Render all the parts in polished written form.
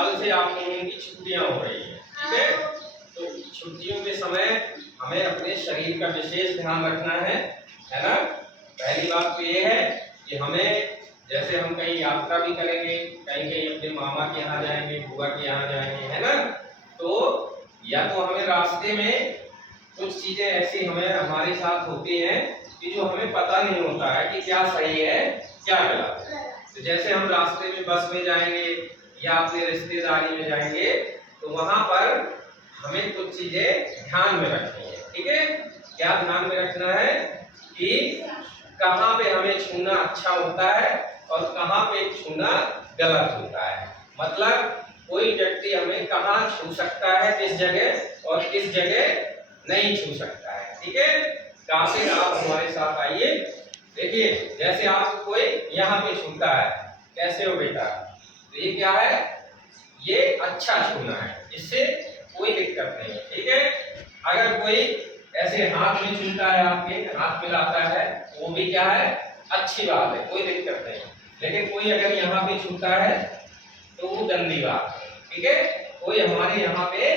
कल से आप लोगों की छुट्टियां हो रही हैं, ठीक है। तो छुट्टियों के समय हमें अपने शरीर का विशेष ध्यान रखना है ना। पहली बात तो ये है कि हमें, जैसे हम कहीं यात्रा भी करेंगे, कहीं कहीं अपने मामा के यहाँ जाएंगे, बुआ के यहाँ जाएंगे, है ना। तो या तो हमें रास्ते में कुछ चीजें ऐसी हमें हमारे साथ होती हैं कि जो हमें पता नहीं होता है कि क्या सही है क्या गलत है। तो जैसे हम रास्ते में बस में जाएंगे या अपनी रिश्तेदारी में जाएंगे, तो वहां पर हमें कुछ चीजें ध्यान में रखनी है, ठीक है। क्या ध्यान में रखना है कि कहाँ पे हमें छूना अच्छा होता है और कहाँ पे छूना गलत होता है। मतलब कोई व्यक्ति हमें कहाँ छू सकता है, किस जगह, और किस जगह नहीं छू सकता है, ठीक है। काफी आप हमारे साथ आइए। देखिए, जैसे आपको कोई यहाँ पे छूता है, कैसे हो बेटा, तो ये क्या है, ये अच्छा छूना है, इससे कोई दिक्कत नहीं है, ठीक है। अगर कोई ऐसे हाथ में छूता है, आपके हाथ मिलाता है, वो भी क्या है, अच्छी बात है, कोई दिक्कत नहीं। लेकिन कोई अगर यहाँ पे छूता है तो वो गंदी बात है, ठीक है। कोई हमारे यहाँ पे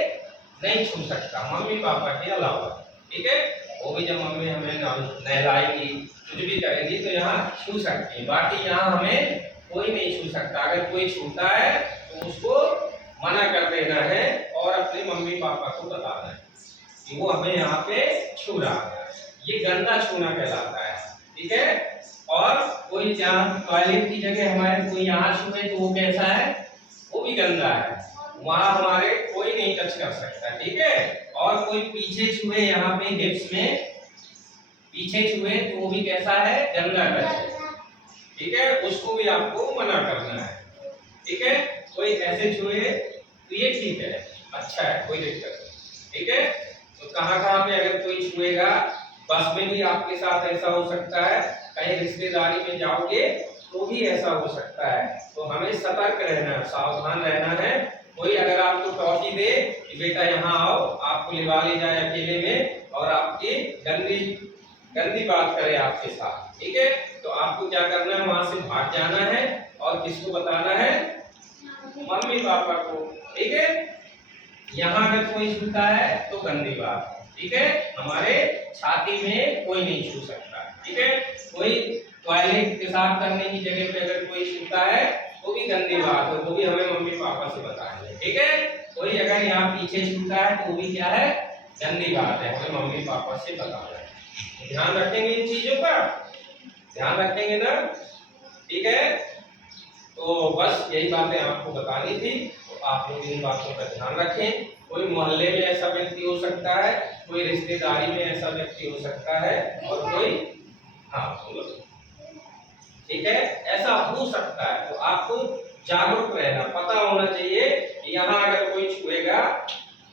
नहीं छू सकता, मम्मी पापा के अलावा, ठीक है। वो भी जब मम्मी हमें नहलाएगी, कुछ भी करेगी, तो यहाँ छू सकती है, बाकी यहाँ हमें कोई नहीं छू सकता। अगर कोई छूता है तो उसको मना कर देना है और अपने मम्मी पापा को बताना है कि वो हमें यहाँ पे छू रहा है। ये गंदा छूना कहलाता है, ठीक है। और कोई जहाँ टॉयलेट की जगह हमारे कोई यहाँ छूए तो वो कैसा है, वो भी गंदा है, वहां हमारे कोई नहीं टच कर सकता, ठीक है। और कोई पीछे छुए, यहाँ पे हिप्स में पीछे छुए तो वो भी कैसा है, गंदा टच है, ठीक है। उसको भी आपको मना करना है, ठीक है। कोई ऐसे छुए तो ये ठीक है, अच्छा है, कोई दिक्कत नहीं, ठीक है। तो कहाँ कहाँ पे अगर कोई छुएगा, बस में भी आपके साथ ऐसा हो सकता है, कहीं रिश्तेदारी में जाओगे तो भी ऐसा हो सकता है। तो हमें सतर्क रहना, सावधान रहना है। कोई अगर आपको टॉफी दे कि बेटा यहाँ आओ, आपको लिवा ले जाए अकेले में और आपकी गंदी गंदी बात करे आपके साथ, ठीक है, तो आपको क्या करना है, वहां से भाग जाना है और किसको बताना है, मम्मी पापा को, ठीक है। यहाँ अगर कोई छूता है तो गंदी बात, ठीक है। हमारे छाती में कोई नहीं छू सकता, ठीक है। कोई टॉयलेट पेशाब करने की जगह पे अगर कोई छूता है तो भी गंदी बात है, तो भी हमें मम्मी पापा से बताएंगे, ठीक है। कोई अगर यहाँ पीछे छूता है तो वो भी क्या है, गंदी बात है, हमें मम्मी पापा से बताना है। ध्यान रखेंगे इन चीजों का, ध्यान रखेंगे ना, ठीक है। तो बस यही बातें आपको बतानी थी, तो आप लोग इन बातों का ध्यान रखें। कोई मोहल्ले में ऐसा व्यक्ति हो सकता है, कोई रिश्तेदारी में ऐसा व्यक्ति हो सकता है, और कोई, हाँ बोलो, ठीक है, ऐसा हो सकता है। तो आपको जागरूक रहना, पता होना चाहिए कि यहाँ अगर कोई छुएगा,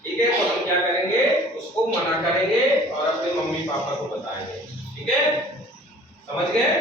ठीक है, तो हम क्या करेंगे, उसको मना करेंगे और अपने मम्मी पापा को बताएंगे, ठीक है, समझ गए।